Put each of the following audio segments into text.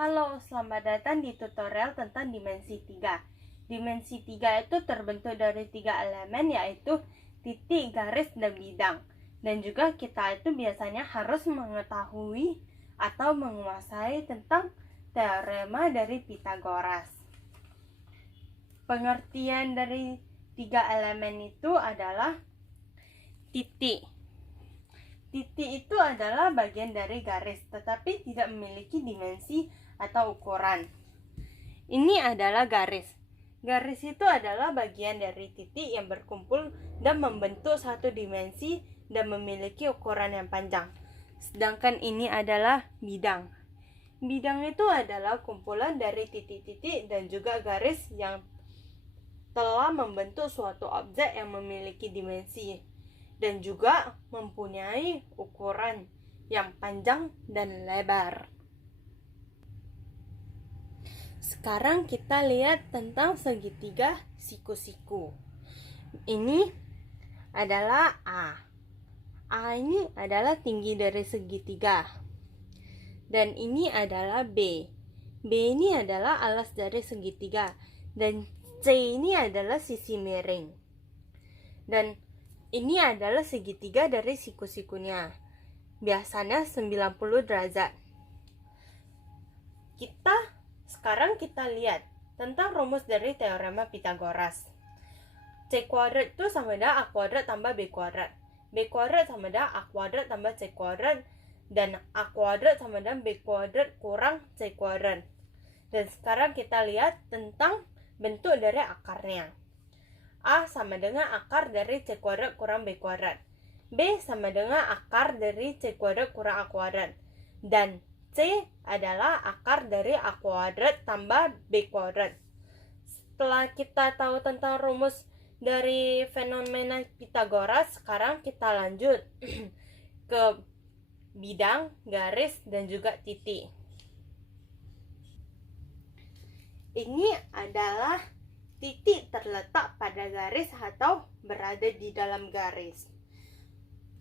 Halo, selamat datang di tutorial tentang dimensi 3. Dimensi 3 itu terbentuk dari 3 elemen, yaitu titik, garis, dan bidang. Dan juga kita itu biasanya harus mengetahui atau menguasai tentang teorema dari Pythagoras. Pengertian dari 3 elemen itu adalah titik. Titik itu adalah bagian dari garis, tetapi tidak memiliki dimensi atau ukuran. Ini adalah garis. Garis itu adalah bagian dari titik yang berkumpul dan membentuk satu dimensi dan memiliki ukuran yang panjang. Sedangkan ini adalah bidang. Bidang itu adalah kumpulan dari titik-titik dan juga garis yang telah membentuk suatu objek yang memiliki dimensi dan juga mempunyai ukuran yang panjang dan lebar. Sekarang kita lihat tentang segitiga siku-siku. Ini adalah A. A ini adalah tinggi dari segitiga. Dan ini adalah B. B ini adalah alas dari segitiga. Dan C ini adalah sisi miring. Dan ini adalah segitiga dari siku-sikunya. Biasanya 90 derajat. Sekarang kita lihat tentang rumus dari teorema Pythagoras. C kuadrat itu sama dengan A kuadrat tambah B kuadrat. B kuadrat sama dengan A kuadrat tambah C kuadrat. Dan A kuadrat sama dengan B kuadrat kurang C kuadrat. Dan sekarang kita lihat tentang bentuk dari akarnya. A sama dengan akar dari C kuadrat kurang B kuadrat. B sama dengan akar dari C kuadrat kurang A kuadrat. Dan C adalah akar dari A kuadrat tambah B kuadrat. Setelah kita tahu tentang rumus dari fenomena Pythagoras, sekarang kita lanjut ke bidang, garis, dan juga titik. Ini adalah titik terletak pada garis atau berada di dalam garis.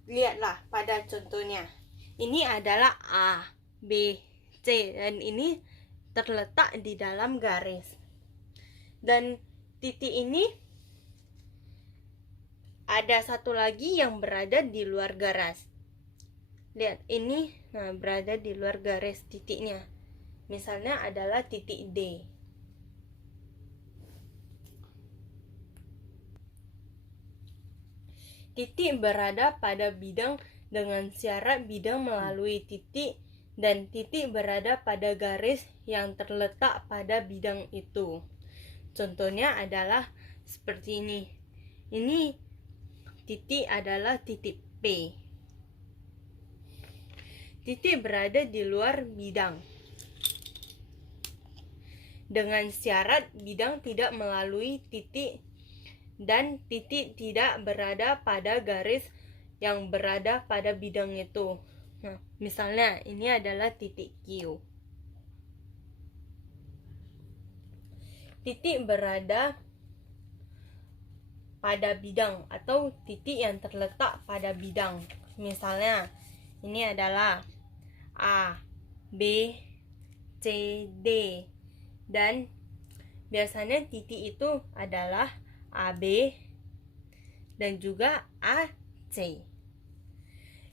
Lihatlah pada contohnya. Ini adalah A, B, C, dan ini terletak di dalam garis. Dan titik ini ada satu lagi yang berada di luar garis. Lihat, ini berada di luar garis titiknya. Misalnya adalah titik D. Titik berada pada bidang dengan syarat bidang melalui titik, dan titik berada pada garis yang terletak pada bidang itu. Contohnya adalah seperti ini. Ini titik adalah titik P. Titik berada di luar bidang dengan syarat bidang tidak melalui titik dan titik tidak berada pada garis yang berada pada bidang itu. Misalnya ini adalah titik Q. Titik berada pada bidang atau titik yang terletak pada bidang. Misalnya ini adalah A, B, C, D. Dan biasanya titik itu adalah AB dan juga AC.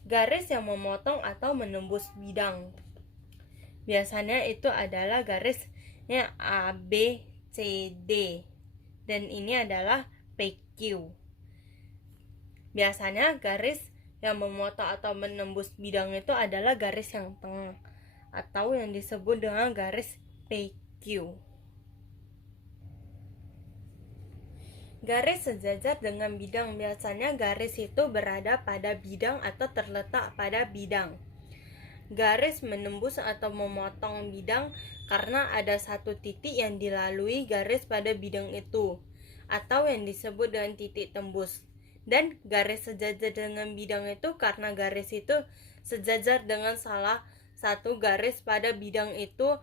Garis yang memotong atau menembus bidang. Biasanya itu adalah garisnya ABCD. Dan ini adalah PQ. Biasanya garis yang memotong atau menembus bidang itu adalah garis yang tengah atau yang disebut dengan garis PQ. Garis sejajar dengan bidang. Biasanya garis itu berada pada bidang atau terletak pada bidang. Garis menembus atau memotong bidang karena ada satu titik yang dilalui garis pada bidang itu, atau yang disebut dengan titik tembus. Dan garis sejajar dengan bidang itu karena garis itu sejajar dengan salah satu garis pada bidang itu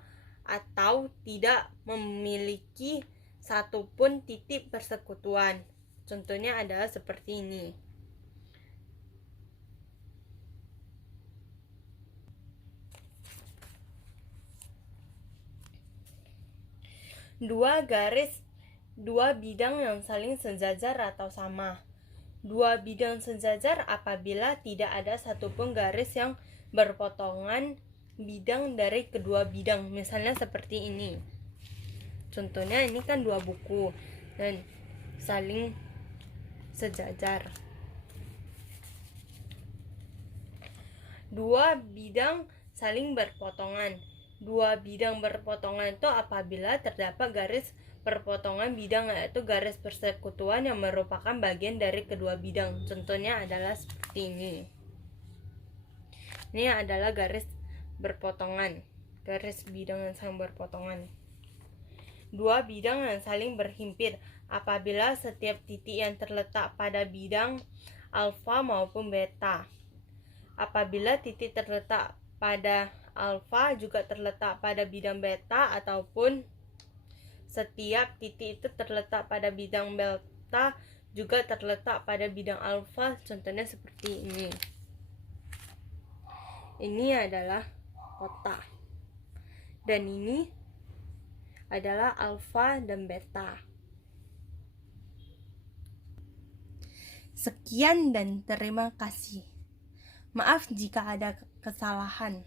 atau tidak memiliki satupun titik persekutuan. Contohnya adalah seperti ini. dua bidang yang saling sejajar atau sama. Dua bidang sejajar apabila tidak ada satupun garis yang berpotongan bidang dari kedua bidang. Misalnya seperti ini. Contohnya ini kan dua buku dan saling sejajar. Dua bidang saling berpotongan. Dua bidang berpotongan itu apabila terdapat garis perpotongan bidang, yaitu garis persekutuan yang merupakan bagian dari kedua bidang. Contohnya adalah seperti ini. Ini adalah garis berpotongan, garis bidang yang saling berpotongan. Dua bidang yang saling berhimpit apabila setiap titik yang terletak pada bidang alfa maupun beta. Apabila titik terletak pada alfa juga terletak pada bidang beta, ataupun setiap titik itu terletak pada bidang beta juga terletak pada bidang alfa. Contohnya seperti ini. Ini adalah kotak. Dan ini adalah alfa dan beta. Sekian dan terima kasih. Maaf jika ada kesalahan.